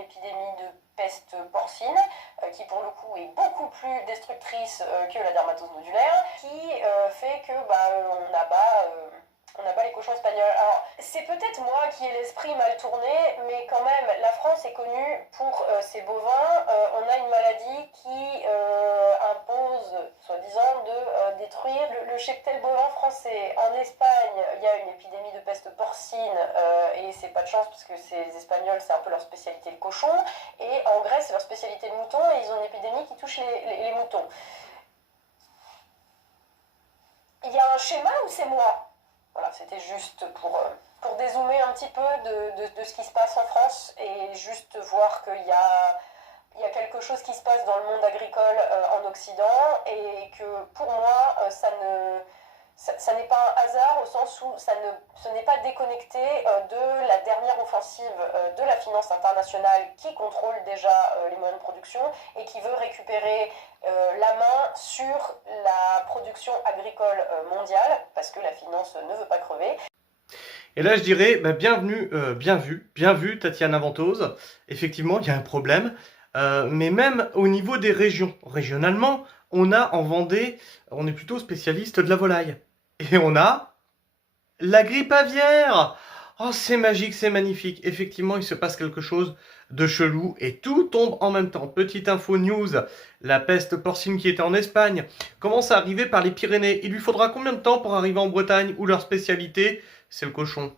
épidémie de peste porcine, qui pour le coup est beaucoup plus destructrice que la dermatose nodulaire, qui fait que on abat les cochons espagnols. Alors, c'est peut-être moi qui ai l'esprit mal tourné, mais quand même, la France est connue pour ses bovins. On a une maladie qui impose, soi-disant, de détruire le cheptel bovin français. En Espagne, il y a une épidémie de peste porcine, et c'est pas de chance, parce que ces Espagnols, c'est un peu leur spécialité le cochon. Et en Grèce, c'est leur spécialité le mouton, et ils ont une épidémie qui touche les moutons. Il y a un schéma ou c'est moi? Voilà, c'était juste pour dézoomer un petit peu de ce qui se passe en France et juste voir qu'il y a quelque chose qui se passe dans le monde agricole en Occident et que pour moi, ça n'est pas un hasard au sens où ce n'est pas déconnecté de la dernière offensive de la finance internationale qui contrôle déjà les moyens de production et qui veut récupérer la main sur la production agricole mondiale parce que la finance ne veut pas crever. Et là, je dirais, bienvenue, bien vu, Tatiana Ventose. Effectivement, il y a un problème. Mais même au niveau des régions, régionalement, on a en Vendée, on est plutôt spécialiste de la volaille. Et on a la grippe aviaire. Oh, c'est magique, c'est magnifique. Effectivement, il se passe quelque chose de chelou et tout tombe en même temps. Petite info news, la peste porcine qui était en Espagne commence à arriver par les Pyrénées. Il lui faudra combien de temps pour arriver en Bretagne où leur spécialité, c'est le cochon?